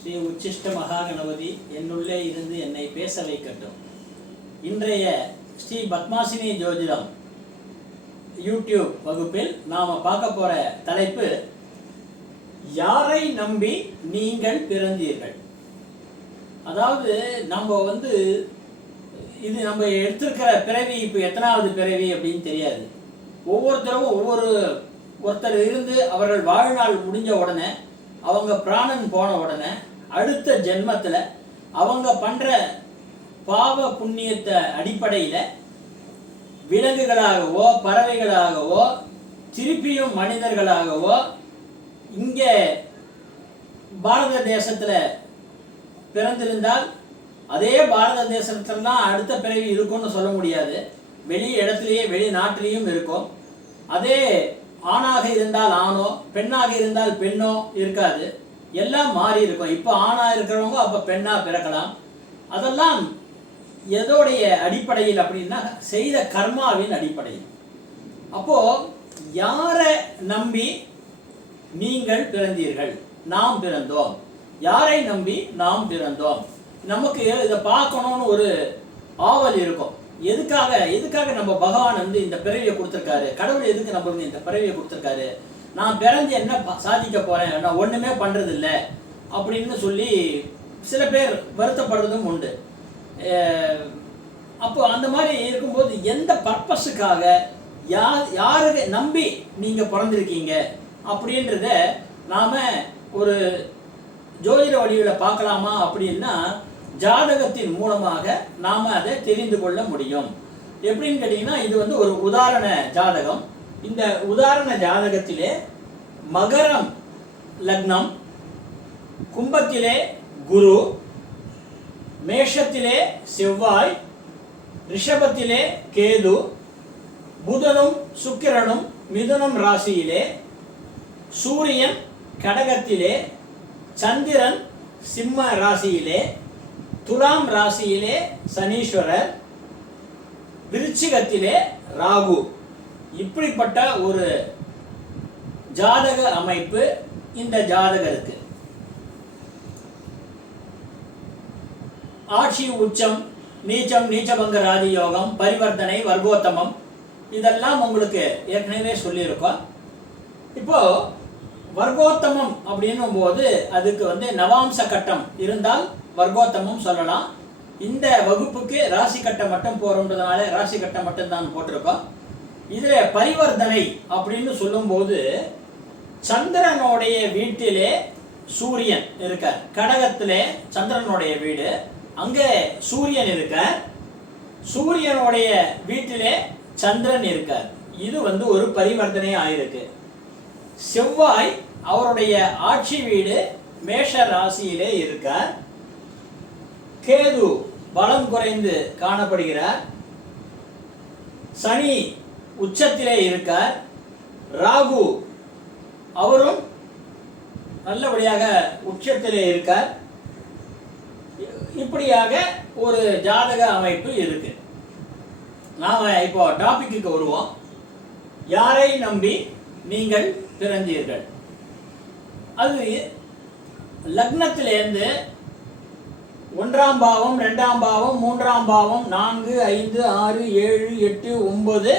ஸ்ரீ உச்சிஷ்ட மகாகணபதி என்னுள்ளே இருந்து என்னை பேச வைக்கட்டும். இன்றைய ஸ்ரீ பத்மாசினி ஜோதிடம் யூடியூப் வகுப்பில் நாம் பார்க்க போகிற தலைப்பு, யாரை நம்பி நீங்கள் பிறந்தீர்கள். அதாவது நம்ம இது நம்ம எடுத்திருக்கிற பிறவி இப்போ எத்தனாவது பிறவி அப்படின்னு தெரியாது. ஒவ்வொருத்தரும் ஒருத்தர் இருந்து அவர்கள் வாழ்நாள் முடிஞ்ச உடனே, அவங்க பிராணன் போன உடனே அடுத்த ஜென்மத்தில் அவங்க பண்ணுற பாவ புண்ணியத்தை அடிப்படையில் விலங்குகளாகவோ பறவைகளாகவோ திருப்பியும் மனிதர்களாகவோ இங்கே பாரத தேசத்தில் பிறந்திருந்தால் அதே பாரத தேசத்துல தான் அடுத்த பிறவி இருக்கும்னு சொல்ல முடியாது. வெளி இடத்துலையே வெளிநாட்டிலையும் இருக்கும். அதே ஆணாக இருந்தால் ஆணோ, பெண்ணாக இருந்தால் பெண்ணோ இருக்காது. எல்லாம் மாறி இருக்கும். இப்போ ஆணாக இருக்கிறவங்க அப்போ பெண்ணாக பிறக்கலாம். அதெல்லாம் எதோடைய அடிப்படையில் அப்படின்னா, செய்த கர்மாவின் அடிப்படையில். அப்போது யாரை நம்பி நீங்கள் பிறந்தீர்கள்? நாம் பிறந்தோம். யாரை நம்பி நாம் பிறந்தோம்? நமக்கு இதை பார்க்கணும்னு ஒரு ஆவல் இருக்கும். எதுக்காக நம்ம பகவான் இந்த பிறவியை கொடுத்துருக்காரு? கடவுள் எதுக்கு நம்மளுக்கு இந்த பிறவியை கொடுத்துருக்காரு? நான் பிறந்து என்ன சாதிக்க போறேன், நான் ஒண்ணுமே பண்றது இல்லை அப்படின்னு சொல்லி சில பேர் வருத்தப்படுறதும் உண்டு. அப்போ அந்த மாதிரி இருக்கும்போது எந்த பர்பஸுக்காக யாருக்கு நம்பி நீங்க பிறந்திருக்கீங்க அப்படின்றத நாம ஒரு ஜோதிட வடிவில் பார்க்கலாமா அப்படின்னா, ஜாதகத்தின் மூலமாக நாம் அதை தெரிந்து கொள்ள முடியும். எப்படின்னு கேட்டிங்கன்னா, இது ஒரு உதாரண ஜாதகம். இந்த உதாரண ஜாதகத்திலே மகரம் லக்னம், கும்பத்திலே குரு, மேஷத்திலே செவ்வாய், ரிஷபத்திலே கேது, புதனும் சுக்கிரனும் மிதுனம் ராசியிலே, சூரியன் கடகத்திலே, சந்திரன் சிம்ம ராசியிலே, துலாம் ராசியிலே சனீஸ்வரர், விருச்சிகத்திலே ராகு. இப்படிப்பட்ட ஒரு ஜாதக அமைப்பு இந்த ஜாதகருக்கு. ஆட்சி, உச்சம், நீச்சம், நீச்சபங்க ராஜயோகம், பரிவர்த்தனை, வர்க்கோத்தமம் இதெல்லாம் உங்களுக்கு ஏற்கனவே சொல்லியிருக்கோம். இப்போ வர்க்கோத்தமம் அப்படின்னும் போது அதுக்கு நவாம்ச கட்டம் இருந்தால் வர்க்கோத்தமம் சொல்லலாம். இந்த வகுப்புக்கு ராசி கட்டம் மட்டும் போறதுனால ராசி கட்டம் மட்டும் தான் போட்டிருக்கோம். இதுல பரிவர்த்தனை அப்படின்னு சொல்லும்போது, சந்திரனுடைய வீட்டிலே சூரியன் இருக்கார். கடகத்திலே சந்திரனுடைய வீடு, அங்கே சூரியன் இருக்கார். சூரியனுடைய வீட்டிலே சந்திரன் இருக்கார். இது ஒரு பரிவர்த்தனை ஆயிருக்கு. செவ்வாய் அவருடைய ஆட்சி வீடு மேஷ ராசியிலே இருக்கார். கேது பலம் குறைந்து காணப்படுகிறார். சனி உச்சத்திலே இருக்கார். ராகு அவரும் நல்லபடியாக உச்சத்திலே இருக்கார். இப்படியாக ஒரு ஜாதக அமைப்பு இருக்கு. நாம இப்போ டாபிக்கு வருவோம். யாரை நம்பி நீங்கள் பிறந்தீர்கள்? அது லக்னத்திலேருந்து 1ஆம் பாவம், 2ஆம் பாவம், 3ஆம் பாவம், 4, 5, 6, 7, 8, 9,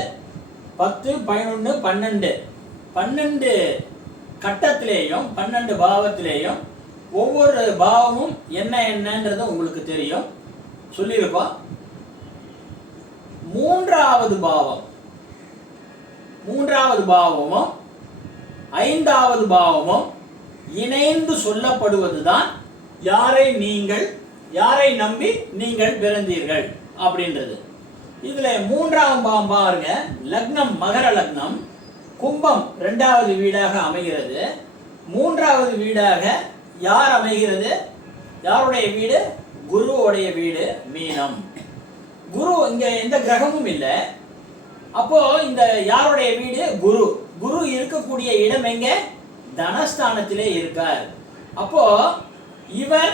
10, 11, 12 12 கட்டத்திலேயும் 12 பாவத்திலேயும் ஒவ்வொரு பாவமும் என்னன்றது உங்களுக்கு தெரியும், சொல்லியிருக்கோம். 3ஆவது பாவமும் 5ஆவது பாவமும் இணைந்து சொல்லப்படுவதுதான் யாரை நம்பி நீங்கள் பிறந்தீர்கள் அப்படின்றது. இதுல 3ஆம் பாவம் பாருங்க, லக்னம் மகர லக்னம், கும்பம் 2வது வீடாக அமைகிறது. 3வது வீடாக யார் அமைகிறது? யாருடைய வீடு? குருவுடைய வீடு மீனம். குரு இங்க எந்த கிரகமும் இல்லை. அப்போ இந்த யாருடைய வீடு? குரு இருக்கக்கூடிய இடம் எங்க? தனஸ்தானத்திலே இருக்கார். அப்போ இவர்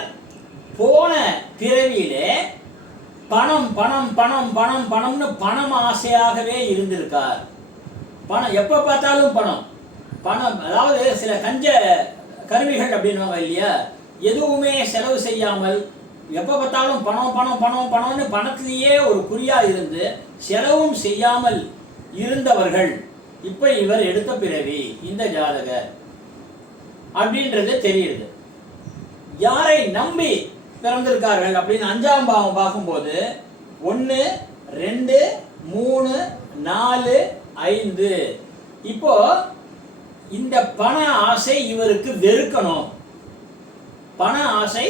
போன பிறவியிலே பணம் பணம் பணம் பணம் பணம்னு பணம் ஆசையாகவே இருந்திருக்கார். பணம் எப்போ பார்த்தாலும் பணம். அதாவது சில கஞ்ச கருவிகள் அப்படின்வாங்க இல்லையா, எதுவுமே செலவு செய்யாமல் எப்போ பார்த்தாலும் பணம் பணம் பணம் பணம்னு பணத்திலேயே ஒரு குறியா இருந்து செலவும் செய்யாமல் இருந்தவர்கள் இப்ப இவர் எடுத்த பிறவி இந்த ஜாதகர் அப்படின்றது தெரியுது. யாரை நம்பி பிறந்திருக்கார்கள் அப்படின்னு 5ஆம் பாவம் பார்க்கும்போது 1 2 3 4 5. இப்போ இந்த பண ஆசை இவருக்கு வெறுக்கணும், பண ஆசை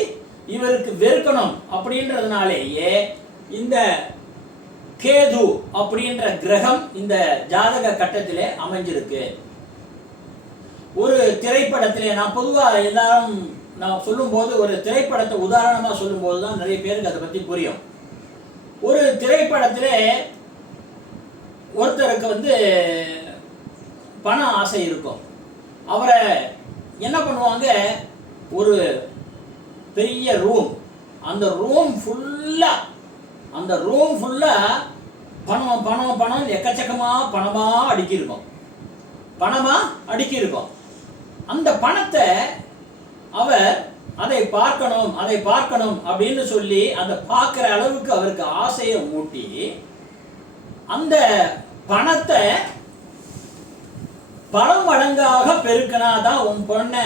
இவருக்கு வெறுக்கணும் அப்படின்றதுனாலேயே இந்த கேது அப்படின்ற கிரகம் இந்த ஜாதக கட்டத்திலே அமைஞ்சிருக்கு. ஒரு திரைப்படத்திலே நான் பொதுவாக எல்லாரும் நான் சொல்லும்போது ஒரு திரைப்படத்தை உதாரணமாக சொல்லும்போது தான் நிறைய பேருக்கு அதை பற்றி புரியும். ஒரு திரைப்படத்திலே ஒருத்தருக்கு பண ஆசை இருக்கும். அவரை என்ன பண்ணுவாங்க, ஒரு பெரிய ரூம், அந்த ரூம் ஃபுல்லா பணம் பணம் பணம் எக்கச்சக்கமா பணமா அடுக்கியிருக்கும். அந்த பணத்தை அவர் அதை பார்க்கணும் அப்படின்னு சொல்லி அந்த பார்க்கிற அளவுக்கு அவருக்கு ஆசையை மூட்டி அந்த பணத்தை பல மடங்காக பெருக்கினாதான் உன் பொண்ணை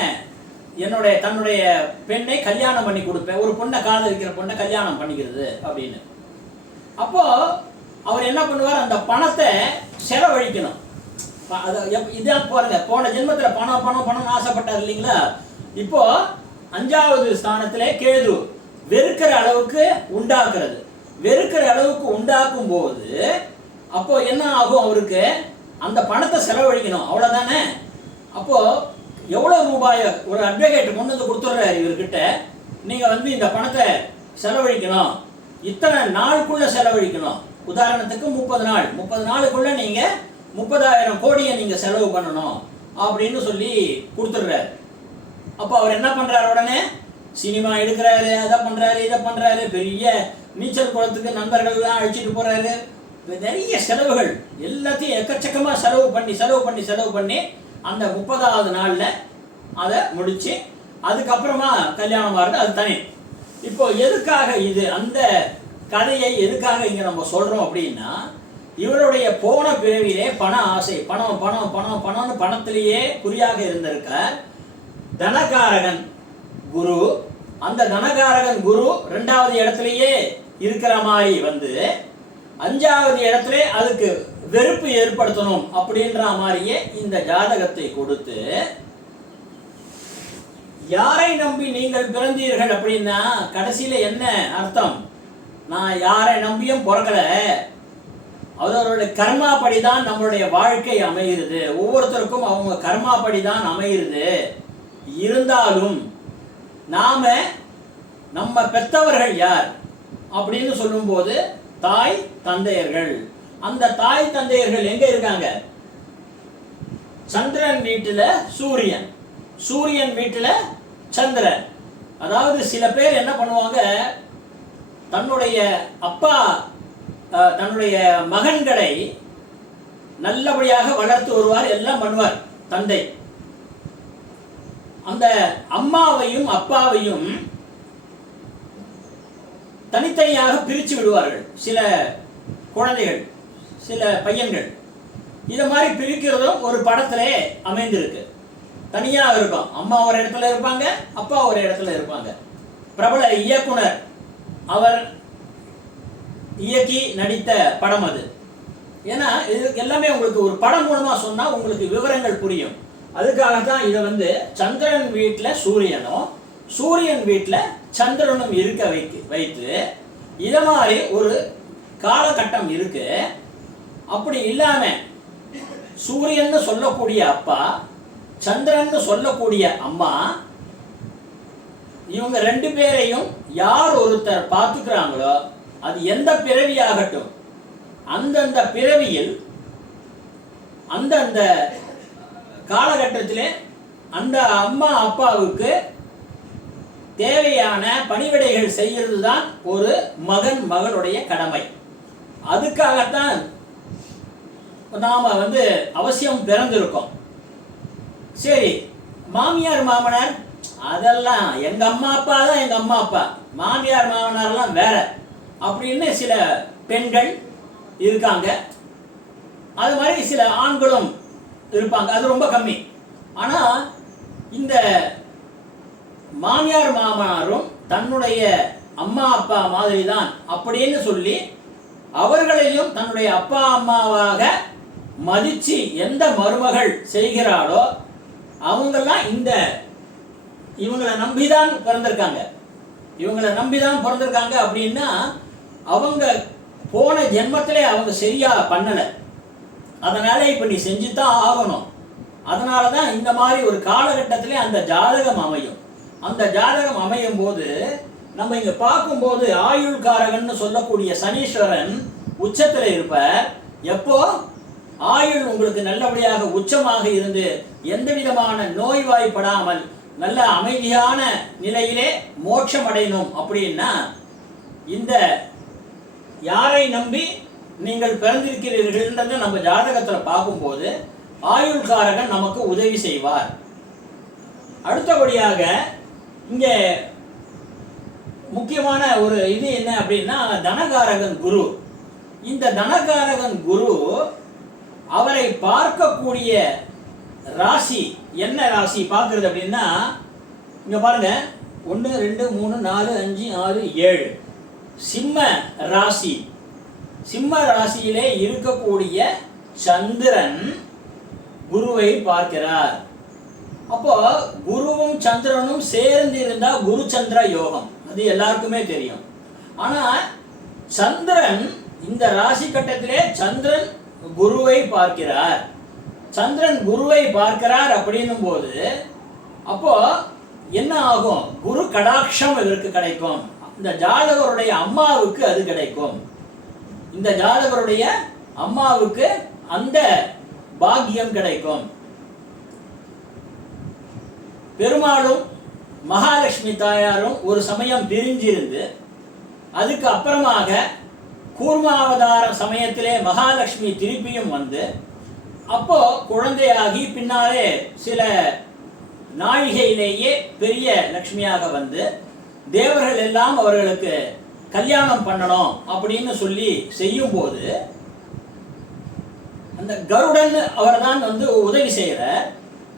தன்னுடைய பெண்ணை கல்யாணம் பண்ணி கொடுப்பேன், ஒரு பொண்ணை காதலிக்கிற பொண்ணை கல்யாணம் பண்ணிக்கிறது அப்படின்னு. அப்போ அவர் என்ன பண்ணுவார், அந்த பணத்தை செலவழிக்கணும். இதான் பாருங்க, போன ஜென்மத்துல பணம் பணம் பணம் ஆசைப்பட்டார் இல்லைங்களா. இப்போ 5வது ஸ்தானத்திலே கேது வெறுக்கிற அளவுக்கு உண்டாக்கும் போது அப்போ என்ன ஆகும், அவருக்கு அந்த பணத்தை செலவழிக்கணும், அவ்வளவுதானே. அப்போ எவ்வளவு ரூபாய் ஒரு அட்வொகேட் கொண்டு வந்து கொடுத்துட்றாரு இவர்கிட்ட, நீங்க இந்த பணத்தை செலவழிக்கணும், இத்தனை நாளுக்குள்ள செலவழிக்கணும். உதாரணத்துக்கு 30 நாளுக்குள்ள நீங்க 30,000 கோடியை நீங்க செலவு பண்ணணும் அப்படின்னு சொல்லி கொடுத்துடுறாரு. அப்போ அவர் என்ன பண்றாரு, உடனே சினிமா எடுக்கிறாரு, அதை பண்றாரு இதை பண்றாரு, பெரிய நீச்சல் குளத்துக்கு நண்பர்கள்லாம் அழைச்சிட்டு போறாரு, நிறைய செலவுகள் எல்லாத்தையும் எக்கச்சக்கமா செலவு பண்ணி அந்த 30வது நாள்ல அதை முடிச்சு அதுக்கப்புறமா கல்யாணம் ஆகுது, அது தனி. இப்போ எதுக்காக அந்த கதையை எதுக்காக இங்க நம்ம சொல்றோம் அப்படின்னா, இவருடைய போன பிறவிலே பண ஆசை, பணம் பணம் பணம் பணம்னு பணத்திலேயே குறியாக இருந்திருக்க தனகாரகன் குரு, அந்த தனகாரகன் குரு 2வது இடத்திலேயே இருக்கிற மாதிரி 5வது இடத்துல அதுக்கு வெறுப்பு ஏற்படுத்தணும் அப்படின்ற மாதிரியே இந்த ஜாதகத்தை கொடுத்து, யாரை நம்பி நீங்கள் பிறந்தீர்கள் அப்படின்னா கடைசியில என்ன அர்த்தம், நான் யாரை நம்பியும் பிறக்கல, அவர்களுடைய கர்மா படிதான் நம்மளுடைய வாழ்க்கை அமைகிறது, ஒவ்வொருத்தருக்கும் அவங்க கர்மா படிதான் அமைகிறது. இருந்தாலும் நாம நம்ம பெற்றவர்கள் யார் அப்படின்னு சொல்லும்போது தாய் தந்தையர்கள். அந்த தாய் தந்தையர்கள் எங்க இருக்காங்க, சந்திரன் வீட்டுல சூரியன், சூரியன் வீட்டுல சந்திரன். அதாவது சில பேர் என்ன பண்ணுவாங்க, தன்னுடைய அப்பா தன்னுடைய மகன்களை நல்லபடியாக வளர்த்து வருவார், எல்லாம் பண்ணுவார் தந்தை. அந்த அம்மாவையும் அப்பாவையும் தனித்தனியாக பிரித்து விடுவார்கள் சில குழந்தைகள், சில பையன்கள். இதை மாதிரி பிரிக்கிறதும் ஒரு படத்திலே அமைந்திருக்கு. தனியாக இருக்கும், அம்மா ஒரு இடத்துல இருப்பாங்க, அப்பா ஒரு இடத்துல இருப்பாங்க. பிரபல இயக்குனர் அவர் இயக்கி நடித்த படம் அது. ஏன்னா இது எல்லாமே உங்களுக்கு ஒரு படம் மூலமா சொன்னா உங்களுக்கு விவரங்கள் புரியும். அதுக்காகத்தான் இதை சந்திரன் வீட்டில் சூரியனும் சூரியன் வீட்டில் சந்திரனும் இருக்க வைத்து இத மாதிரி ஒரு காலகட்டம் இருக்கு. அப்படி இல்லாம சூரியன் சொல்லக்கூடிய அப்பா, சந்திரன் சொல்லக்கூடிய அம்மா, இவங்க 2 பேரையும் யார் ஒருத்தர் பார்த்துக்கிறாங்களோ அது எந்த பிறவியாகட்டும், அந்தந்த பிறவியில் அந்தந்த காலகட்டத்திலே அந்த அம்மா அப்பாவுக்கு தேவையான பணிவிடைகள் செய்கிறது தான் ஒரு மகன் மகளுடைய கடமை. அதுக்காகத்தான் நாம அவசியம் பிறந்திருக்கோம். சரி, மாமியார் மாமனார் அதெல்லாம் எங்க அம்மா அப்பா தான் எங்க அம்மா அப்பா, மாமியார் மாமனார்லாம் வேற அப்படின்னு சில பெண்கள் இருக்காங்க. அது மாதிரி சில ஆண்களும் இருப்பாங்க, அது ரொம்ப கம்மி. ஆனா இந்த மாமியார் மாமனாரும் தன்னுடைய அம்மா அப்பா மாதிரி தான் அப்படின்னு சொல்லி அவர்களையும் தன்னுடைய அப்பா அம்மாவாக மதிச்சு எந்த மருமகள் செய்கிறாளோ அவங்கெல்லாம் இவங்களை நம்பிதான் பிறந்திருக்காங்க. இவங்களை நம்பிதான் பிறந்திருக்காங்க அப்படின்னா அவங்க போன ஜென்மத்திலே அவங்க சரியா பண்ணலை, அதனால இப்ப நீ செஞ்சுதான் ஆகணும். அதனாலதான் இந்த மாதிரி ஒரு காலகட்டத்திலே அந்த ஜாதகம் அமையும். அந்த ஜாதகம் அமையும் போது நம்ம இங்க பார்க்கும்போது ஆயுள்காரகன்னு சொல்லக்கூடிய சனீஸ்வரன் உச்சத்துல இருப்ப, எப்போ ஆயுள் உங்களுக்கு நல்லபடியாக உச்சமாக இருந்து எந்த விதமான நோய்வாய்ப்படாமல் நல்ல அமைதியான நிலையிலே மோட்சம் அடையணும் அப்படின்னா இந்த யாரை நம்பி நீங்கள் பிறந்திருக்கிறீர்கள் நம்ம ஜாதகத்துல பார்க்கும்போது ஆயுள்காரகன் நமக்கு உதவி செய்வார். அடுத்தபடியாக இங்க முக்கியமான ஒரு இது என்ன அப்படின்னா தனகாரகன் குரு. இந்த தனகாரகன் குரு அவரை பார்க்கக்கூடிய ராசி என்ன ராசி பார்க்கறது அப்படின்னா இங்க பாருங்க 1 2 3 4 5 6 7 சிம்ம ராசி. சிம்ம ராசியிலே இருக்கக்கூடிய சந்திரன் குருவை பார்க்கிறார். அப்போ குருவும் சந்திரனும் சேர்ந்து இருந்தா குரு சந்திர யோகம், அது எல்லாருக்குமே தெரியும். ஆனா சந்திரன் இந்த ராசி கட்டத்திலே சந்திரன் குருவை பார்க்கிறார். சந்திரன் குருவை பார்க்கிறார் அப்படின்னும் போது அப்போ என்ன ஆகும்? குரு கடாட்சம் இதற்கு கிடைக்கும். இந்த ஜாதகருடைய அம்மாவுக்கு அது கிடைக்கும். இந்த ஜாதகருடைய அம்மாவுக்கு அந்த பாக்கியம் கிடைக்கும். பெருமாளும் மகாலட்சுமி தாயாரும் ஒரு சமயம் பிரிஞ்சிருந்து அதுக்கு அப்புறமாக கூர்மாவதார சமயத்திலே மகாலட்சுமி திருப்பியும் வந்து அப்போ குழந்தையாகி பின்னாலே சில நாழிகையிலேயே பெரிய லட்சுமியாக வந்து தேவர்கள் எல்லாம் அவர்களுக்கு கல்யாணம் பண்ணணும் அப்படின்னு சொல்லி செய்யும் போது அந்த கருடன் அவர் தான் வந்து உதவி செய்யற.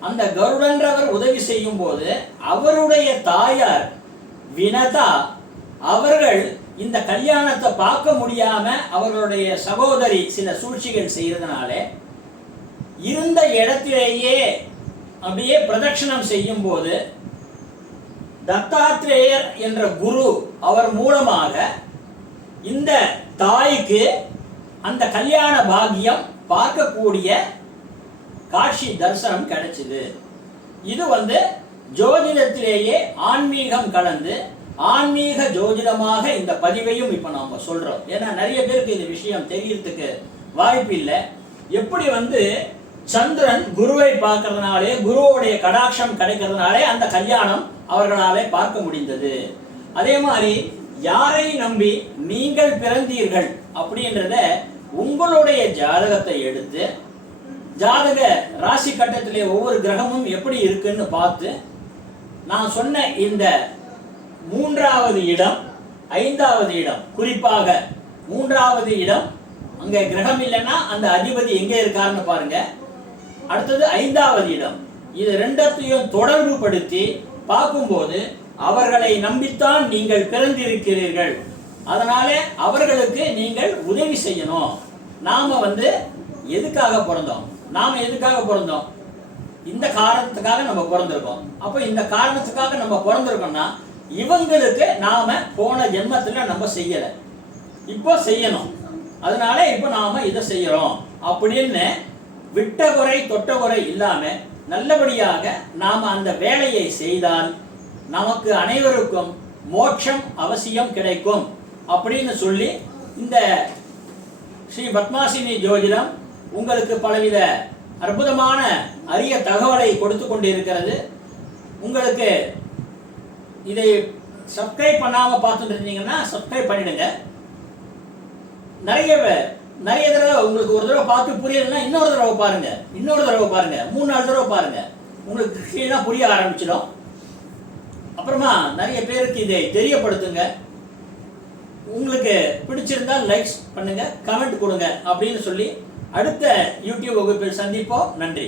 அந்த கருடன்றவர் உதவி செய்யும் போது அவருடைய தாயார் வினதா அவர்கள் இந்த கல்யாணத்தை பார்க்க முடியாம அவர்களுடைய சகோதரி சில சூழ்ச்சிகள் செய்யறதுனாலே இருந்த இடத்திலேயே அப்படியே பிரதட்சணம் செய்யும் போது தத்தாத்ரேயர் என்ற குரு அவர் மூலமாக இந்த தாய்க்கு அந்த கல்யாண பாக்கியம் பார்க்கக்கூடிய காட்சி தரிசனம் கிடைச்சது. இது வந்து ஜோதிடத்திலேயே ஆன்மீகம் கலந்து ஆன்மீக ஜோதிடமாக இந்த பதிவையும் இப்ப நாம சொல்றோம். ஏன்னா நிறைய பேருக்கு இந்த விஷயம் தெரியறதுக்கு வாய்ப்பு இல்லை. எப்படி வந்து சந்திரன் குருவை பார்க்கறதுனாலே குருவோடைய கடாட்சம் கிடைக்கிறதுனாலே அந்த கல்யாணம் அவர்களாலே பார்க்க முடிந்தது. அதே மாதிரி யாரை நம்பி நீங்கள் பிறந்தீர்கள் அப்படின்றத உங்களுடைய ஜாதகத்தை எடுத்து ஜாதக ராசி கட்டத்திலே ஒவ்வொரு கிரகமும் எப்படி இருக்குன்னு பார்த்து நான் சொன்ன இந்த 3வது இடம் 5வது இடம், குறிப்பாக 3வது இடம் அங்க கிரகம் இல்லைன்னா அந்த அதிபதி எங்க இருக்காருன்னு பாருங்க. அடுத்தது 5வது இடம், இது ரெண்டத்தையும் தொடர்பு படுத்தி பார்க்கும்போது அவர்களை நம்பித்தான் நீங்கள் பிறந்திருக்கிறீர்கள். அதனால அவர்களுக்கு நீங்கள் உதவி செய்யணும். நாம வந்து எதுக்காக பிறந்தோம்? இந்த காரணத்துக்காக நம்ம பிறந்திருக்கோம். அப்ப இந்த காரணத்துக்காக நம்ம பிறந்திருக்கோம்னா இவங்களுக்கு நாம போன ஜென்மத்துல நம்ம செய்யல, இப்போ செய்யணும். அதனால இப்போ நாம இதை செய்யறோம் அப்படின்னு விட்ட குறை தொட்ட குறை இல்லாம நல்லபடியாக நாம அந்த வேலையை செய்தால் நமக்கு அனைவருக்கும் மோட்சம் அவசியம் கிடைக்கும் அப்படின்னு சொல்லி இந்த ஸ்ரீ பத்மாசினி ஜோதிடம் உங்களுக்கு பலவித அற்புதமான அரிய தகவலை கொடுத்து கொண்டிருக்கிறது. உங்களுக்கு இதை சப்ஸ்கிரைப் பண்ணாம பார்த்துட்டு இருந்தீங்கன்னா சப்ஸ்கிரைப் பண்ணிடுங்க. நிறைய தடவை உங்களுக்கு ஒரு தடவை பார்த்து புரியலன்னா இன்னொரு தடவை பாருங்க, 3-4 தடவை பாருங்க, உங்களுக்கு கிளீனா புரிய ஆரம்பிச்சிடும். அப்புறமா நிறைய பேருக்கு இதை தெரியப்படுத்துங்க. உங்களுக்கு பிடிச்சிருந்தா லைக்ஸ் பண்ணுங்க, கமெண்ட் கொடுங்க அப்படின்னு சொல்லி அடுத்த யூடியூப் வகுப்பில் சந்திப்போம். நன்றி.